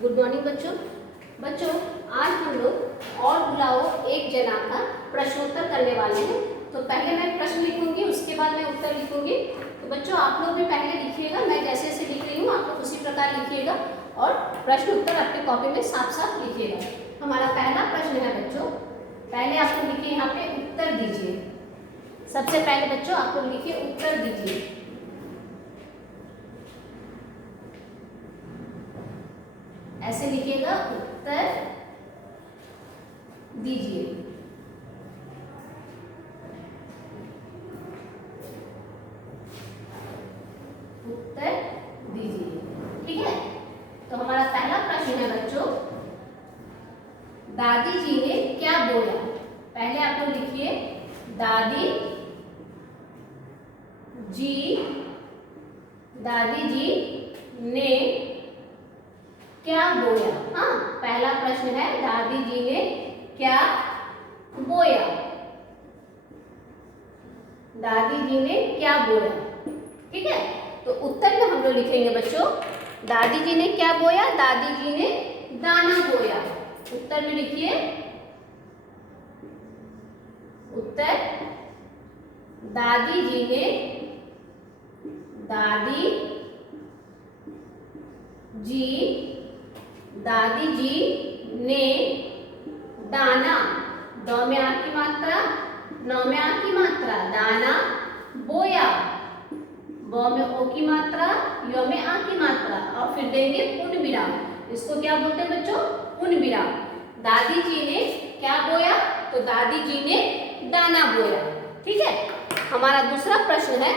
Good morning बच्चों। बच्चों आज हम लोग और बुलाओ एक जना का प्रश्नोत्तर करने वाले हैं। तो पहले मैं प्रश्न लिखूंगी, उसके बाद मैं उत्तर लिखूंगी। तो बच्चों आप लोग भी पहले लिखिएगा, मैं जैसे जैसे लिख रही हूँ आप लोग उसी प्रकार लिखिएगा और प्रश्न उत्तर अपनी कॉपी में साफ साफ लिखिएगा। हमारा पहला प्रश्न है बच्चों, पहले आप लोग लिखिए यहाँ पे उत्तर दीजिए। सबसे पहले बच्चों आप लोग लिखिए उत्तर दीजिए। ऐसे लिखिएगा, उत्तर दीजिए। उत्तर दीजिए, ठीक है। तो हमारा पहला प्रश्न है बच्चों, दादी जी ने क्या बोया। पहले आप लोग लिखिए दादी जी ने क्या बोया। हाँ, पहला प्रश्न है दादी जी ने क्या बोया। दादी जी ने क्या बोया, ठीक है। तो उत्तर में हम लोग लिखेंगे बच्चों, दादी जी ने क्या बोया, दादी जी ने दाना बोया। उत्तर में लिखिए उत्तर, दादी जी ने दाना, द में आ की मात्रा, न में आ की मात्रा, दाना बोया, ब में ओ की मात्रा, य में आ की मात्रा और फिर देंगे पूर्ण विराम। इसको क्या बोलते हैं बच्चों, पूर्ण विराम। दादी जी ने क्या बोया, तो दादी जी ने दाना बोया, ठीक है। हमारा दूसरा प्रश्न है,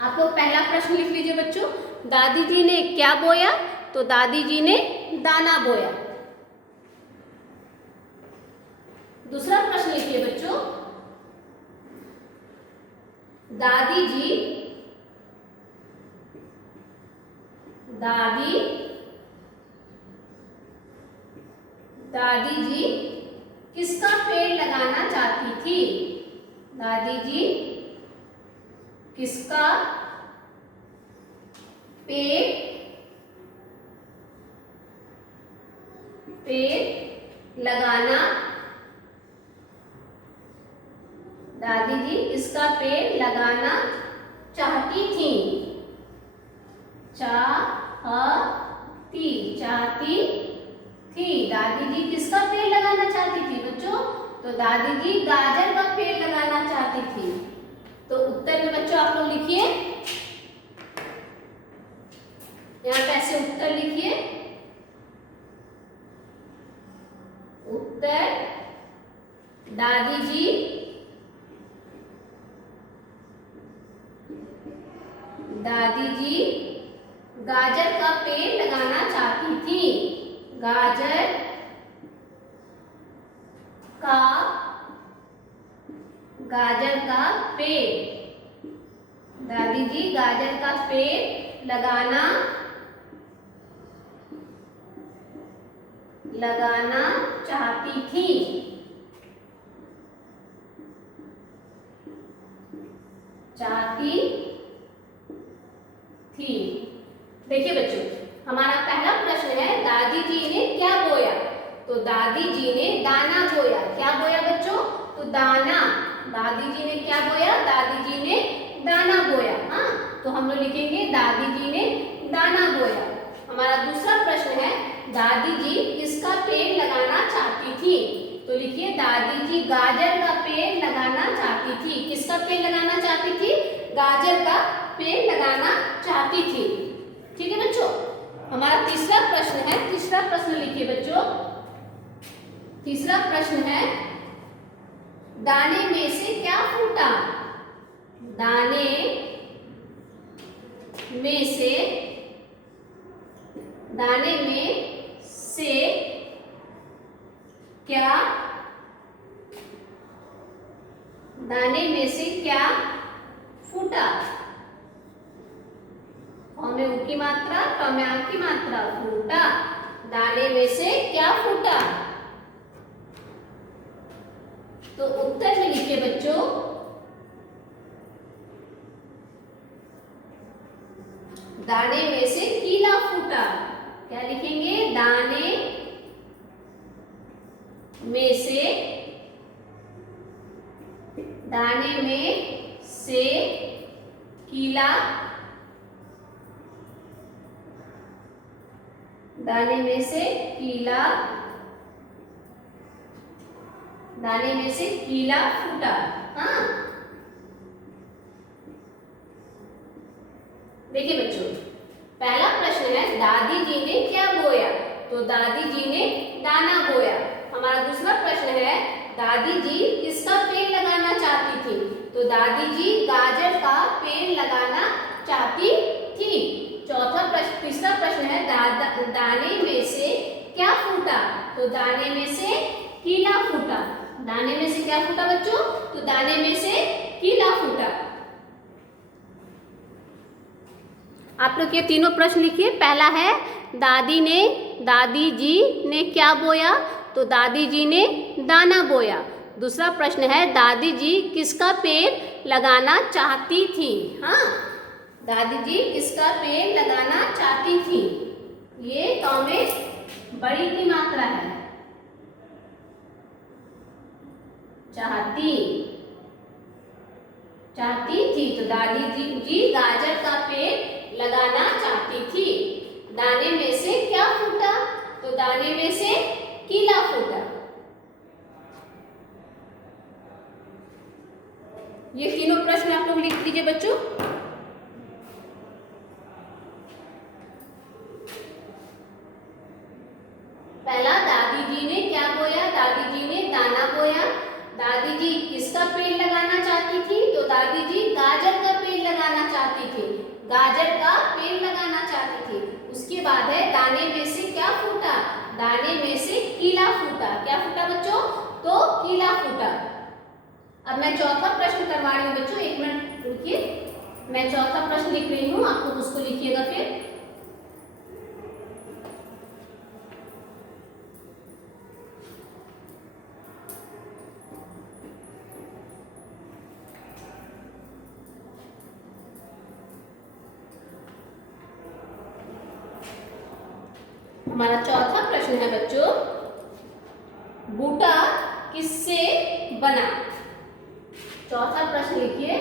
आप लोग पहला प्रश्न लिख लीजिए बच्चों, दादी जी ने क्या बोया, तो दादी जी ने दाना बोया। दूसरा प्रश्न लिखिए बच्चों, दादी जी किसका पेड़ लगाना चाहती थी। दादी जी किसका पेड़ लगाना, दादी जी किसका पेड़ लगाना चाहती थी। चाहती थी, दादी जी किसका पेड़ लगाना चाहती थी बच्चों, तो दादी जी गाजर का पेड़ लगाना चाहती थी। तो उत्तर में बच्चों आप लोग लिखिए, यहाँ पे ऐसे उत्तर लिखिए, उत्तर दादी जी गाजर का पेड़ लगाना चाहती थी। गाजर का पेड़, दादी जी गाजर का पेड़ लगाना चाहती थी। देखिए बच्चों, हमारा पहला प्रश्न है दादी जी ने क्या बोया, तो दादी जी ने दाना बोया। क्या बोया बच्चों, तो दाना। दादी जी ने क्या बोया, दादी जी ने दाना बोया। हाँ, तो हम लोग लिखेंगे दादी जी ने दाना बोया। हमारा दूसरा प्रश्न है, दादी जी किसका पेड़ लगाना चाहती थी, तो लिखिए दादी जी गाजर का पेड़ लगाना चाहती थी। किसका पेड़ लगाना चाहती थी, गाजर का पेड़ लगाना चाहती थी, ठीक है बच्चों। हमारा तीसरा प्रश्न है, तीसरा प्रश्न लिखिए बच्चों। तीसरा प्रश्न है, दाने में से क्या फूटा। दाने में से क्या, दाने में से क्या फूटा। में उ की मात्रा, क में आ की मात्रा, फूटा, दाने में से क्या फूटा। तो उत्तर में लिखिए बच्चों, दाने में से कीला फूटा। क्या लिखेंगे? दाने में से, दाने में से कीला, दाने में से कीला, दाने में से कीला फूटा। हाँ, देखिए बच्चों, पहला प्रश्न है दादी जी ने क्या बोया? तो दादी जी ने दाना बोया। हमारा दूसरा प्रश्न है दादी जी किसका पेड़ लगाना चाहती थी? तो दादी जी गाजर का पेड़ लगाना चाहती थी। चौथा प्रश्न, तीसरा प्रश्न है दाने में से क्या फूटा? तो दाने में से कीला फूटा। दाने में से क्या फूटा बच्चों? तो दाने में से कीला फूटा। आप लोग ये तीनों प्रश्न लिखिए। पहला है दादी जी ने क्या बोया? तो दादी जी ने दाना बोया। दूसरा प्रश्न है दादी जी किसका पेड़ लगाना चाहती थी? हाँ, दादी जी किसका पेड़ लगाना चाहती थी? ये तो में बड़ी की मात्रा है, चाहती, चाहती थी। तो दादी जी गाजर का पेड़ लगाना चाहती थी। दाने में से क्या फूटा? तो दाने में से कीला फूटा। ये तीनों प्रश्न आप लोग लिख लीजिए बच्चों। पहला, दादी जी ने क्या बोया? दादी जी ने दाना बोया। दादी जी किसका पेड़ लगाना चाहती थी? तो दादी जी गाजर का पेड़ लगाना चाहती थी, गाजर का पेड़ लगाना चाहती थी। उसके बाद है दाने में से क्या फूटा? दाने में से कीला फूटा। क्या फूटा बच्चों? तो कीला फूटा। अब मैं चौथा प्रश्न करवा रही हूँ बच्चों, एक मिनट रुकिए। मैं चौथा प्रश्न लिख रही हूँ, आप लोग उसको लिखिएगा फिर। हमारा चौथा प्रश्न है बच्चों, बूटा किससे बना? चौथा प्रश्न लिखिए।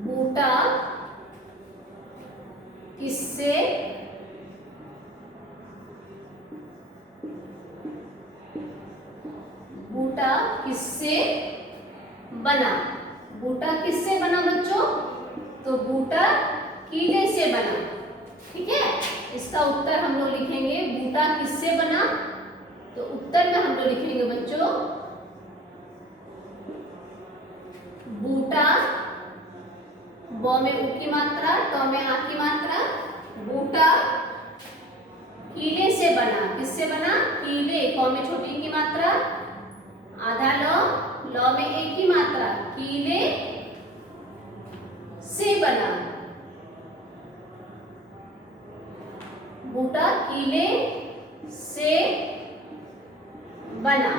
बूटा किससे बूटा किससे बना? बूटा किससे बना बच्चों? तो बूटा कीले से बना। ठीक है, इसका उत्तर हम लोग लिखेंगे बूटा किससे बना। तो उत्तर में हम लोग लिखेंगे बच्चों बूटा, ब में उ की मात्रा, त में आ की मात्रा, बूटा कीले से बना। किससे बना? कीले, क में छोटी की मात्रा, आधा ल में एक की मात्रा, कीले से बना। बूटा कीले से बना।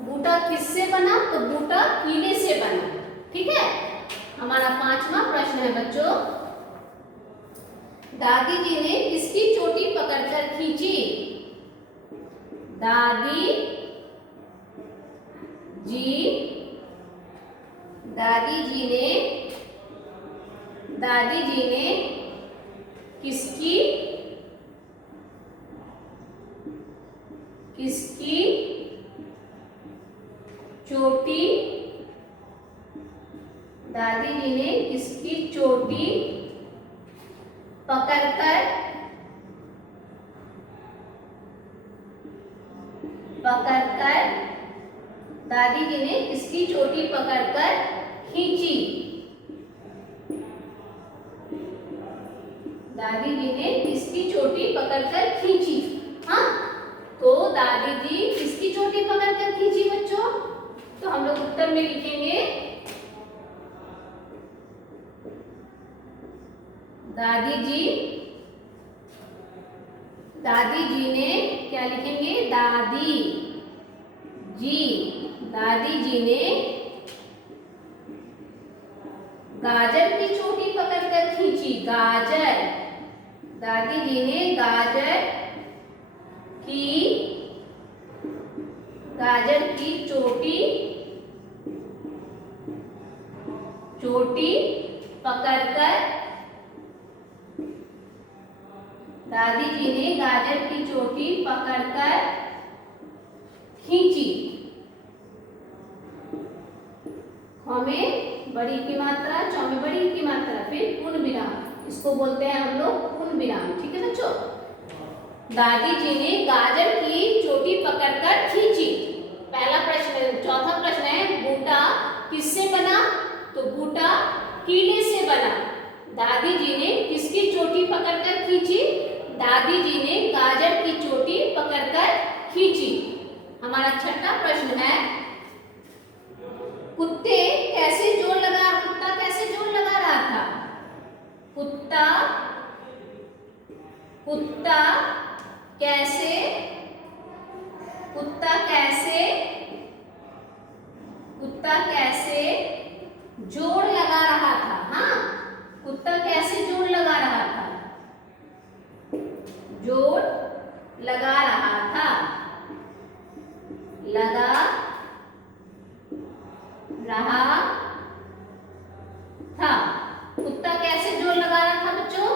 बूटा किससे बना? तो बूटा कीले से बना। ठीक है, हमारा पांचवा प्रश्न है बच्चों, दादी जी ने किसकी चोटी पकड़कर खींची? दादी जी ने किसकी चोटी, दादी जी ने किसकी चोटी पकड़कर दादी जी ने किसकी चोटी पकड़कर खींची? दादी जी ने किसकी चोटी पकड़कर खींची? हाँ, तो दादी जी किसकी चोटी पकड़कर खींची बच्चों? तो हम लोग उत्तर में लिखेंगे दादी जी दादी जी ने क्या लिखेंगे, दादी जी ने गाजर की चोटी पकड़कर खींची। गाजर, दादी जी ने गाजर की चोटी पकड़कर, दादी जी ने गाजर की चोटी पकड़कर खींची। ख में बड़ी की मात्रा, च में बड़ी की मात्रा, फिर पूर्ण विराम, इसको बोलते हैं हम लोग पूर्ण विराम। ठीक है बच्चों, दादी जी ने गाजर की चोटी पकड़कर खींची। पहला प्रश्न, चौथा प्रश्न है बूटा किससे बना, तो बूटा कीले से बना। दादी जी ने किसकी चोटी पकड़कर खींची, दादी जी ने गाजर की चोटी पकड़कर खींची। हमारा छठा प्रश्न है कुत्ता कैसे जोर लगा रहा था। कुत्ता कैसे जोर लगा रहा था। हाँ, कुत्ता कैसे जोर लगा रहा था, जोर लगा रहा था, लगा रहा था। कुत्ता कैसे जोर लगा रहा था बच्चों,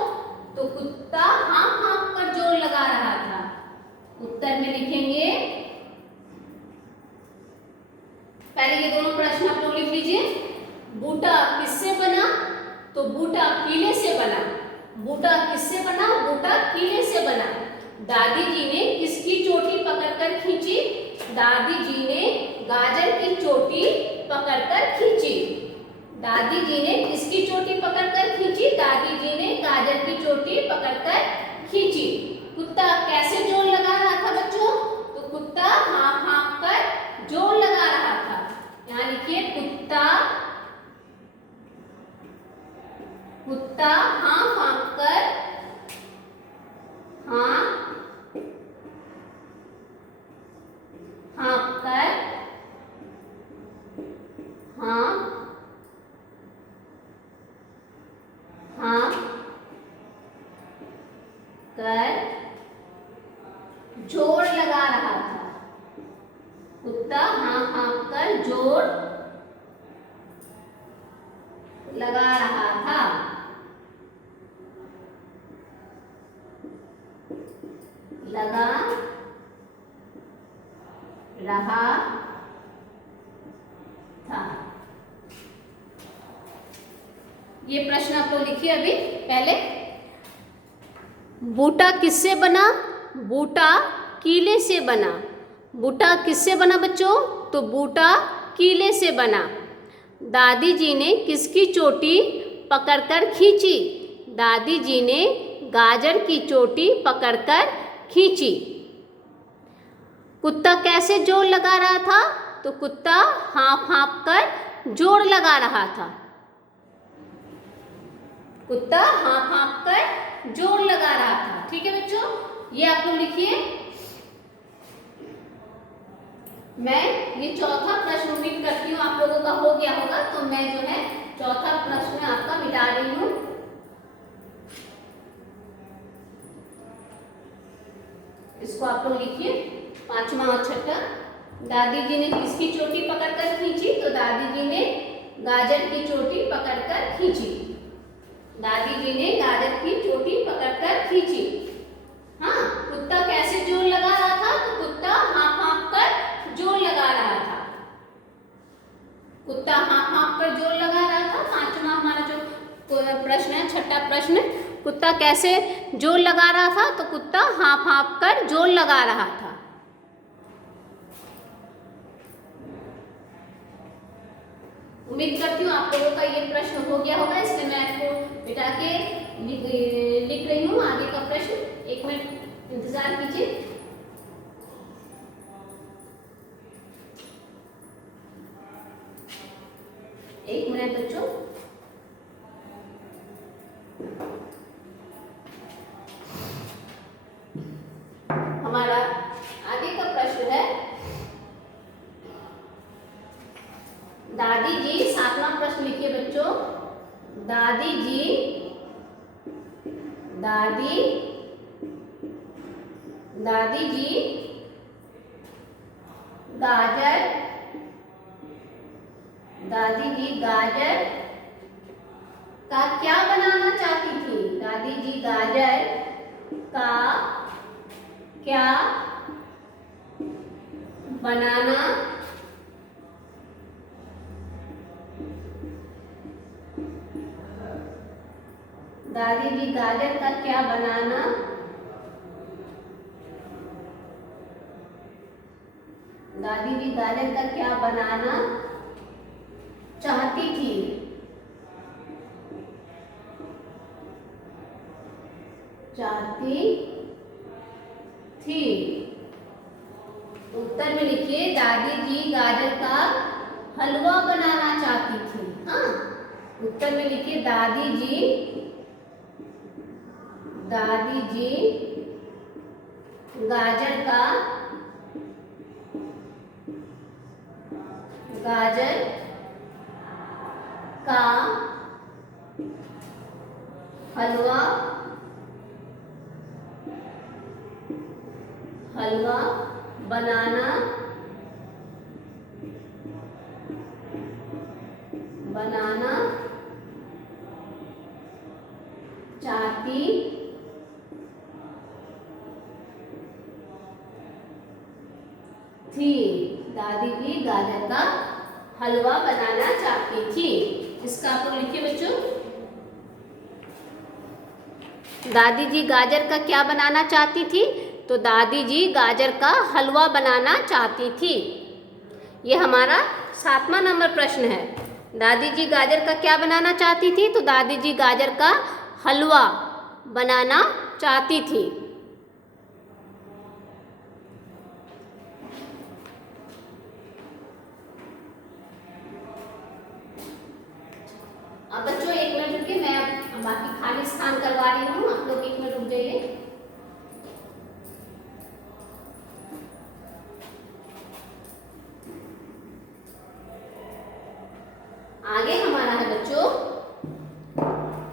तो कुत्ता हाँफ हाँफ कर जोर लगा रहा था। उत्तर में लिखेंगे, पहले ये दोनों प्रश्न आप लोग लिख लीजिए। बूटा किससे बना, तो बूटा कीले से बना। बूटा किससे बना, बूटा कीले से बना। दादी जी ने किसकी चोटी पकड़कर खींची, दादी जी ने गाजर की चोटी पकड़कर खींची। दादी जी ने किसकी चोटी पकड़कर खींची, दादी जी ने गाजर की चोटी पकड़कर खींची। कुत्ता कैसे जोर लगा रहा था बच्चों, तो कुत्ता हाँफ हाँफ कर जोर लगा रहा था। यहाँ लिखिए कुत्ता हाँफ हाँफ कर, जोर लगा रहा था। कुत्ता हाँफ हाँफ कर जोर लगा रहा था। लगा रहा था। ये प्रश्न आप लोग लिखिए अभी। पहले बूटा किससे बना, बूटा कीले से बना। बूटा किससे बना बच्चों, तो बूटा कीले से बना। दादी जी ने किसकी चोटी पकड़कर खींची, दादी जी ने गाजर की चोटी पकड़कर खींची। कुत्ता कैसे जोर लगा रहा था, तो कुत्ता हाँफ हाँफ कर जोर लगा रहा था। कुत्ता हाँफ हाँफ कर जोर लगा रहा था। ठीक है बच्चों, ये आप लोग लिखिए। मैं ये चौथा प्रश्न उम्मीद करती हूँ आप लोगों का हो गया होगा, तो मैं जो है चौथा प्रश्न आपका मिटा रही हूँ। इसको आप लोग लिखिए, पांचवा और छठा। दादी जी ने किसकी चोटी पकड़कर खींची, तो दादी जी ने गाजर की चोटी पकड़कर खींची। दादी जी ने गाजर की चोटी पकड़कर खींची। हाँ, कुत्ता कैसे जोर लगा रहा था, तो कुत्ता हाँफ हाँफ कर जोर लगा रहा था। कुत्ता हाँफ हाँफ कर जोर लगा रहा था। पांचवा हमारा जो प्रश्न है, छठा प्रश्न, कुत्ता कैसे जोर लगा रहा था, तो कुत्ता हाँफ हाँफ कर जोर लगा रहा था। उम्मीद करती हूँ आप लोगों का ये प्रश्न हो गया होगा, इसलिए मैं आपको बिठा के लिख रही हूँ आगे का प्रश्न। एक मिनट इंतजार कीजिए। एक मिनट बच्चों। दादी दादी जी गाजर दादी जी गाजर का क्या बनाना चाहती थी? दादी जी गाजर का क्या बनाना दादी जी गाजर का क्या बनाना दादी जी गाजर का क्या बनाना चाहती थी? चाहती थी। उत्तर में लिखिए दादी जी गाजर का हलवा बनाना चाहती थी। हाँ, उत्तर में लिखिए दादी जी गाजर का हलवा बनाना चाहती थी। दादी जी गाजर का हलवा बनाना चाहती थी। इसका आप लोग लिखिए बच्चों। दादी जी गाजर का क्या बनाना चाहती थी? तो दादी जी गाजर का हलवा बनाना चाहती थी। ये हमारा 7वां नंबर प्रश्न है। दादी जी गाजर का क्या बनाना चाहती थी? तो दादी जी गाजर का हलवा बनाना चाहती थी। अब बच्चों 1 मिनट रुकिए, मैं बाकी खाली स्थान करवा रही हूँ, आप लोग 1 मिनट रुक जाइए। आगे हमारा है बच्चों,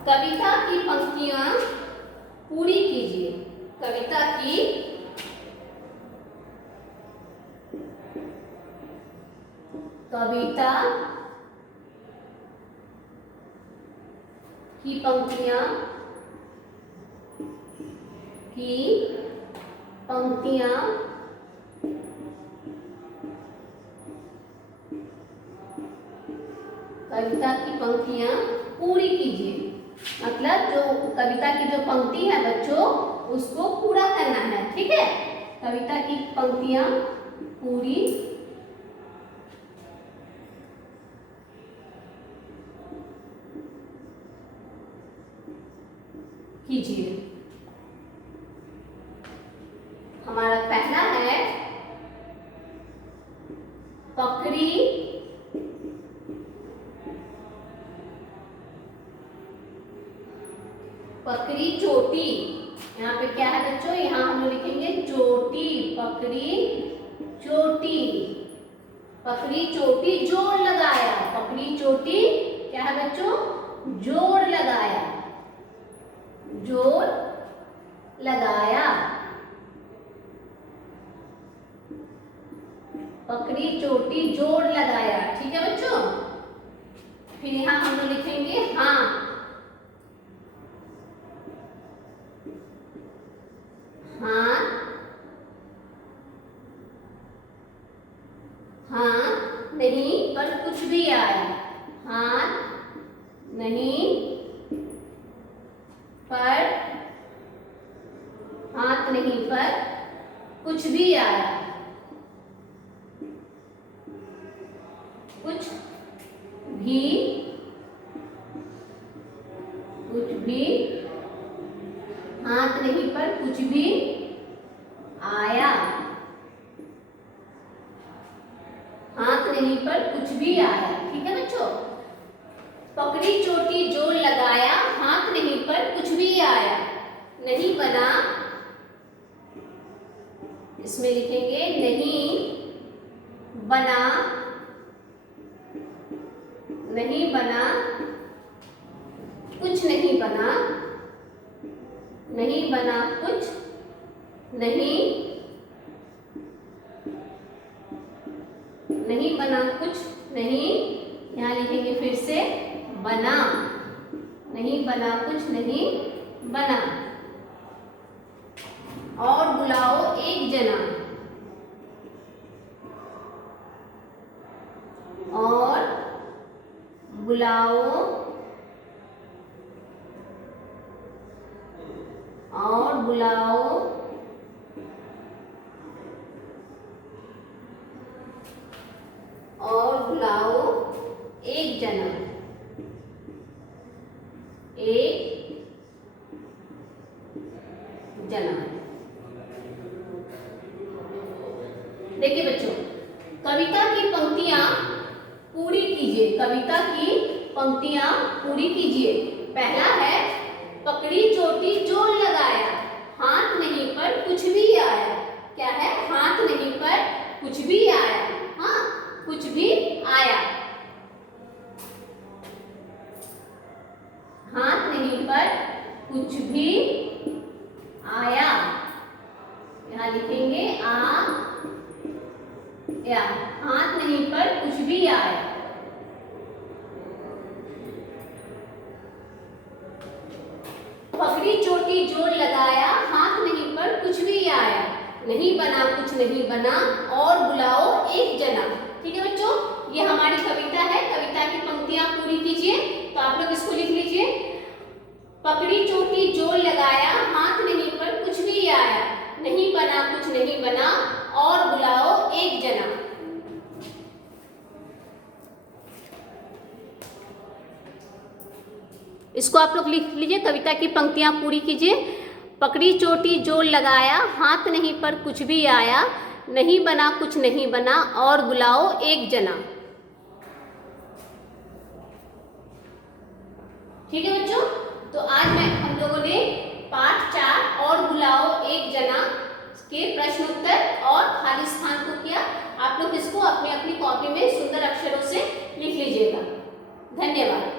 कविता की पंक्तियां पूरी कीजिए। कविता की पंक्तियां पूरी कीजिए। मतलब जो कविता की जो पंक्ति है बच्चों, उसको पूरा करना है। ठीक है, कविता की पंक्तियां पूरी कीजिए। हमारा पहला है पकड़ी चोटी। यहाँ पे क्या है बच्चों? यहाँ हम लोग लिखेंगे चोटी। पकड़ी चोटी जोड़ लगाया। पकड़ी चोटी क्या है बच्चों? जोड़ लगाया। पकड़ी चोटी जोड़ लगाया। ठीक है बच्चों। फिर यहाँ हम लोग लिखेंगे हाँ। नहीं पर कुछ भी आया। नहीं पर हाथ नहीं पर कुछ भी आया। कुछ भी हाथ नहीं पर कुछ भी आया। हाथ नहीं पर कुछ भी आया। ठीक है बच्चों। पकड़ी चोटी जोड़ लगाया, हाथ नहीं पर कुछ भी आया। नहीं बना, इसमें लिखेंगे नहीं बना कुछ नहीं बना नहीं बना कुछ नहीं, नहीं बना कुछ नहीं, यहाँ लिखेंगे फिर से बना, नहीं बना कुछ नहीं बना। और बुलाओ एक जना, और बुलाओ, और बुलाओ और बुलाओ एक जना, एक जना। देखिए बच्चों, कविता की पंक्तियां पूरी कीजिए, कविता की पंक्तियां पूरी कीजिए। पहला है पकड़ी चोटी जोर लगाया, हाथ नहीं पर कुछ भी आया। क्या है? हाथ नहीं पर कुछ भी आया। हाँ, कुछ भी आया। हाथ नहीं पर कुछ भी आया, यहाँ लिखेंगे आ या। हाथ नहीं पर कुछ भी आया। पकड़ी चोटी जोर लगाया, हाथ नहीं पर कुछ भी आया, नहीं बना कुछ नहीं बना, और बुलाओ एक जना। ठीक है बच्चों, ये हमारी कविता है। कविता की पंक्तियां पूरी कीजिए। तो आप लोग इसको लिख लीजिए। पकड़ी चोटी जोर लगाया, हाथ नहीं पर कुछ भी आया, नहीं बना कुछ नहीं बना, और बुलाओ एक जना। इसको आप लोग लिख लीजिए। कविता की पंक्तियां पूरी कीजिए। पकड़ी चोटी जोर लगाया, हाथ नहीं पर कुछ भी आया, नहीं बना कुछ नहीं बना, और बुलाओ एक जना। ठीक है बच्चों, तो आज हम लोगों ने पाठ 4 और बुलाओ एक जना के प्रश्न उत्तर और खाली स्थान को किया। आप लोग इसको अपनी अपनी कॉपी में सुंदर अक्षरों से लिख लीजिएगा। धन्यवाद।